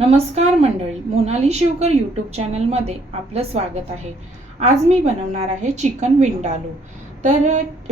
नमस्कार मंडळी मोनाली शिवकर यूट्यूब चॅनलमध्ये आपलं स्वागत आहे. आज मी बनवणार आहे चिकन विंडालू. तर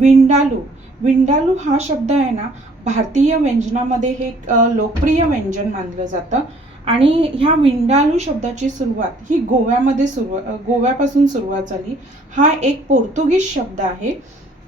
विंडालू विंडालू हा शब्द आहे ना भारतीय व्यंजनामध्ये हे एक लोकप्रिय व्यंजन मानलं जातं. आणि ह्या विंडालू शब्दाची सुरुवात ही गोव्यामध्ये सुरू गोव्यापासून सुरुवात झाली. हा एक पोर्तुगीज शब्द आहे.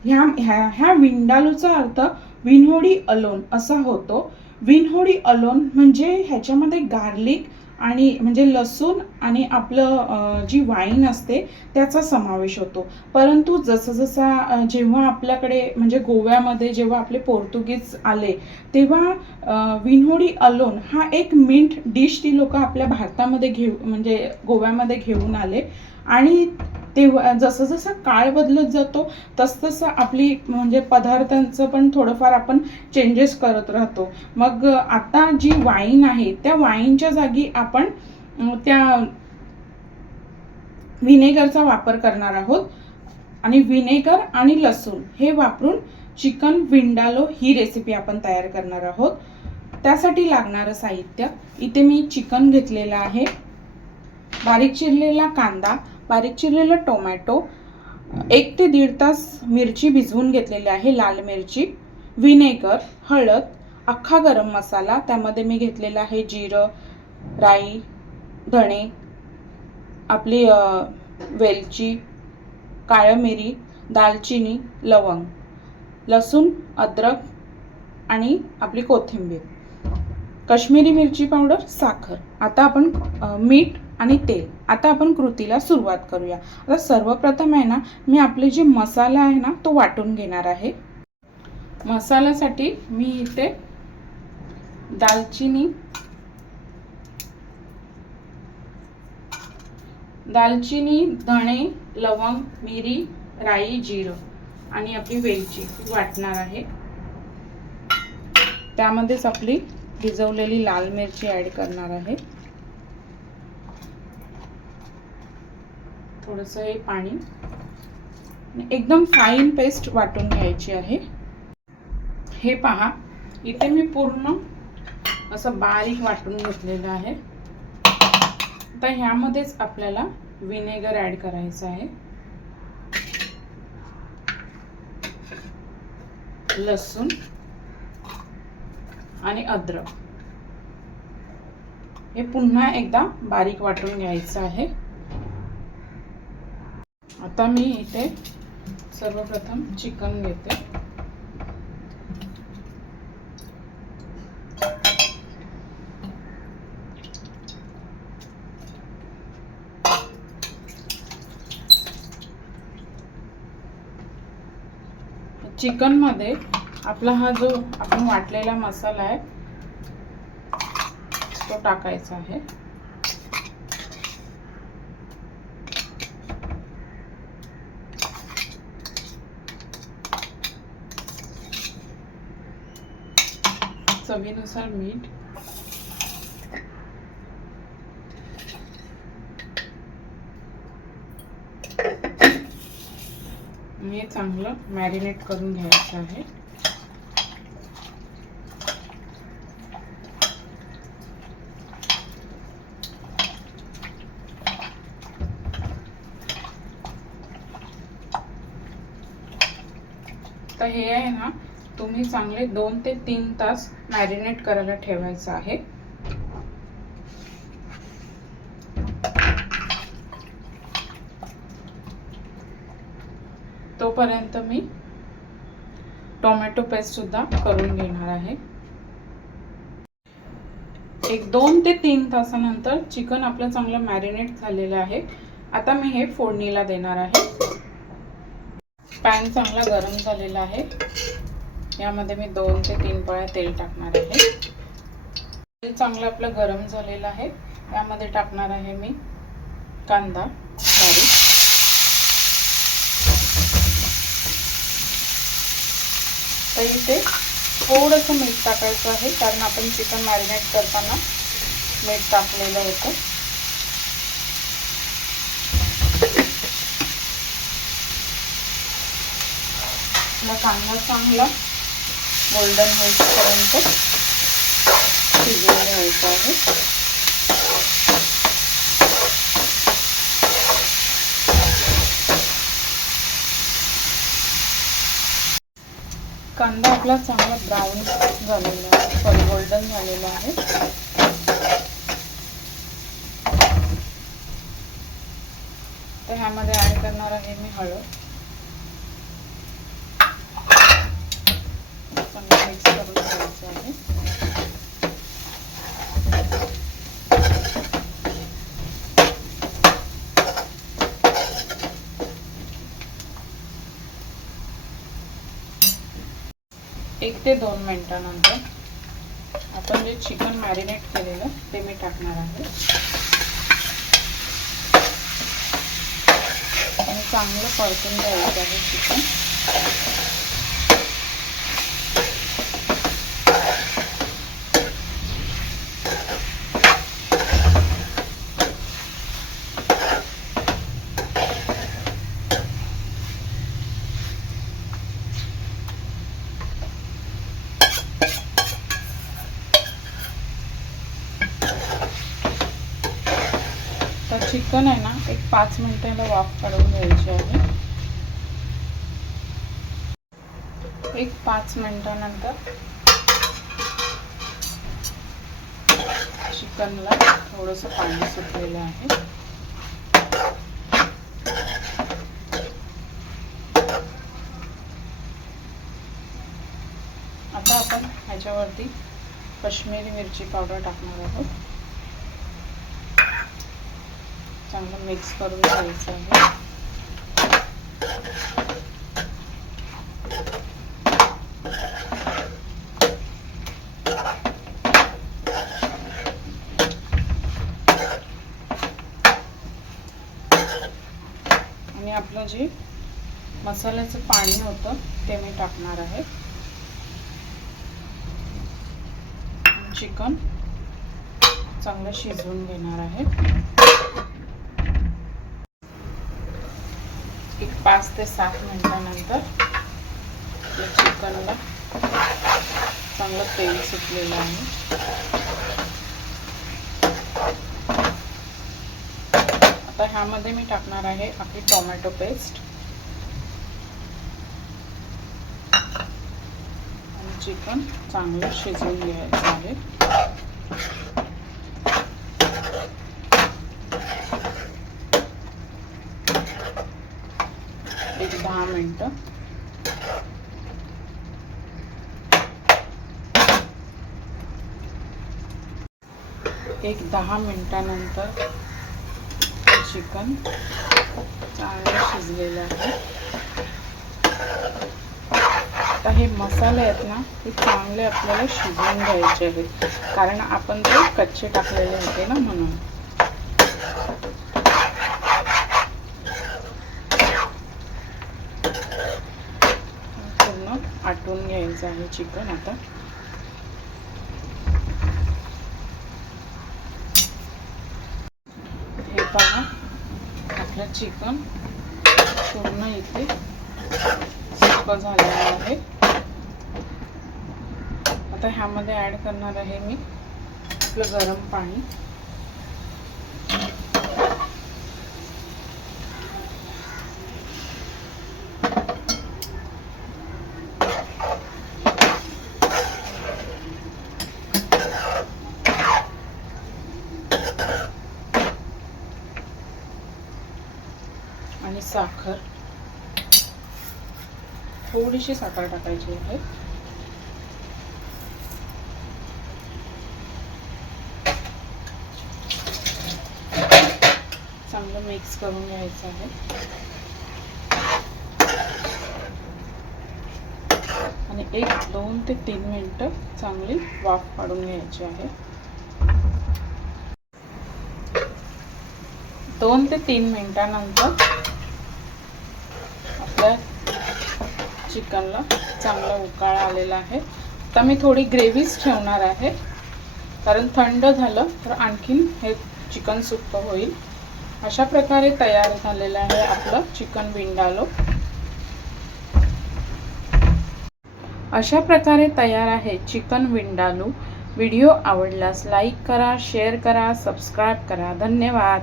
ह्या ह्या ह्या विंडालूचा अर्थ विनहोडी अलोन असा होतो. विनहोडी अलोन म्हणजे ह्याच्यामध्ये गार्लिक आणि म्हणजे लसूण आणि आपलं जी वाईन असते त्याचा समावेश होतो. परंतु जसं जसा जेव्हा आपल्याकडे म्हणजे गोव्यामध्ये जेव्हा आपले पोर्तुगीज आले तेव्हा अ, विनहोडी अलोन हा एक मिंट डिश ती लोक आपल्या भारतामध्ये घेऊ म्हणजे गोव्यामध्ये घेऊन आले. आणि तेव्हा जसं जसं काळ बदलत जातो तसतसं आपली म्हणजे पदार्थांचं पण थोडंफार आपण चेंजेस करत राहतो. मग आता जी वाईन आहे त्या वाईनच्या जागी आपण त्या व्हिनेगरचा वापर करणार आहोत. आणि व्हिनेगर आणि लसूण हे वापरून चिकन विंडालो ही रेसिपी आपण तयार करणार आहोत. त्यासाठी लागणारं साहित्य. इथे मी चिकन घेतलेलं आहे. बारीक चिरलेला कांदा बारीक चिरलेलं टोमॅटो एक ते दीड तास मिरची भिजवून घेतलेली आहे लाल मिरची व्हिनेगर हळद अख्खा गरम मसाला त्यामध्ये मी घेतलेला आहे जिरं राई धणे आपली वेलची काळं मिरी दालचिनी लवंग लसूण अद्रक आणि आपली कोथिंबीर. काश्मीरी मिरची पावडर साखर. आता आपण मीठ आणि तेल. आता आपण कृतीला सुरुवात करूया. आता सर्वप्रथम आहे ना मी आपले जे मसाला आहे ना तो वाटून घेणार आहे. मसाल्यासाठी मी इथे दालचिनी दालचिनी धणे लवंग मिरी राई जिरं आणि आपली वेलची वाटणार आहे. त्यामध्येच आपली भिजवलेली लाल मिरची ॲड करणार आहे. थोडंसं हे पाणी. एकदम फाईन पेस्ट वाटून घ्यायची आहे. हे पहा इथे मी पूर्ण असं बारीक वाटून घेतलेलं आहे. आता ह्यामध्येच आपल्याला विनेगर ॲड करायचं आहे. लसूण आणि अद्रक. हे पुन्हा एकदा बारीक वाटून घ्यायचं आहे. आता मी इथे सर्वप्रथम चिकन घेते. चिकनमध्ये आपला हा जो आपण वाटलेला मसाला आहे तो टाकायचा आहे. चवीनुसार मीठ आणि हे चांगलं मॅरिनेट करून घ्यायचं आहे. तर हे आहे ना तुम्ही चांगले दोन ते तीन तास मॅरिनेट करायला ठेवायचं आहे. तोपर्यंत मी टोमॅटो पेस्ट सुद्धा करून घेणार आहे. एक दोन ते तीन तासानंतर चिकन आपलं चांगलं मॅरिनेट झालेलं आहे. आता मी हे फोडणीला देणार आहे. पॅन चांगला गरम झालेला आहे. यामध्ये मी दोन ते तीन पळ्या तेल टाकणार आहे. तेल चांगलं आपलं गरम झालेलं आहे. यामध्ये टाकणार आहे मी कांदा बारीक तरी ते थोडंसं मीठ टाकायचं आहे कारण आपण चिकन मॅरिनेट करताना मीठ टाकलेलं होतं. आपला कांदा चांगला गोल्डन होईपर्यंत शिजवून घ्यायचं आहे. कांदा आपला चांगला ब्राऊन झालेला आहे सॉरी गोल्डन झालेला आहे. तर ह्यामध्ये ॲड करणार आहे मी हळद. चांगलं मिक्स करून घ्यायचं आहे एक ते दोन मिनटानंतर आपण जे चिकन मॅरिनेट केलेलं ते मी टाकणार आहे. आणि चांगलं परतून द्यायचं आहे चिकन. तर चिकन आहे ना एक पाच मिनिटाला वाफ काढून घ्यायची आहे एक पाच मिनिटानंतर चिकनला थोडंसं पाणी सुटलेलं आहे. आता आपण ह्याच्यावरती कश्मीरी मिरची पावडर टाकणार आहोत. चांगलं मिक्स करून घ्यायचं आहे. आणि आपलं जे मसाल्याचं पाणी होतं ते मी टाकणार आहे. चिकन चांगलं शिजवून घेणार आहे एक पाच ते सात मिनटानंतर चिकनला चांगलं तेल सुटलेलं आहे. आता ह्यामध्ये मी टाकणार आहे आपली टोमॅटो पेस्ट आणि चिकन चांगलं शिजवून घ्यायचं आहे एक दहा मिनटं. एक दहा मिनटानंतर चिकन चांगलं शिजलेलं आहे. आता हे मसाले आहेत ना हे चांगले आपल्याला शिजवून घ्यायचे आहेत. कारण आपण ते कच्चे टाकलेले होते ना म्हणून पूर्ण आटून आहे चिकन आता. हे पहा आपलं चिकन पूर्ण इथे सुकं झालेलं आहे. आता ह्यामध्ये ॲड करणार आहे मी आपलं गरम पाणी आणि साखर. थोडीशी साखर टाकायची आहे. चांगलं मिक्स करून घ्यायचं आहे. आणि एक दोन ते तीन मिनटं चांगली वाफ काढून घ्यायची आहे. दोन ते तीन मिनिटानंतर आपल्या चिकनला चांगला उकाळ आलेला आहे. आता मी थोडी ग्रेव्हीच ठेवणार आहे. कारण थंड झालं तर आणखीन हे चिकन सुक्क होईल. अशा प्रकारे तयार झालेलं आहे आपलं चिकन विंडालो. अशा प्रकारे तयार आहे चिकन विंडालू. व्हिडिओ आवडल्यास लाईक करा शेअर करा सबस्क्राईब करा. धन्यवाद.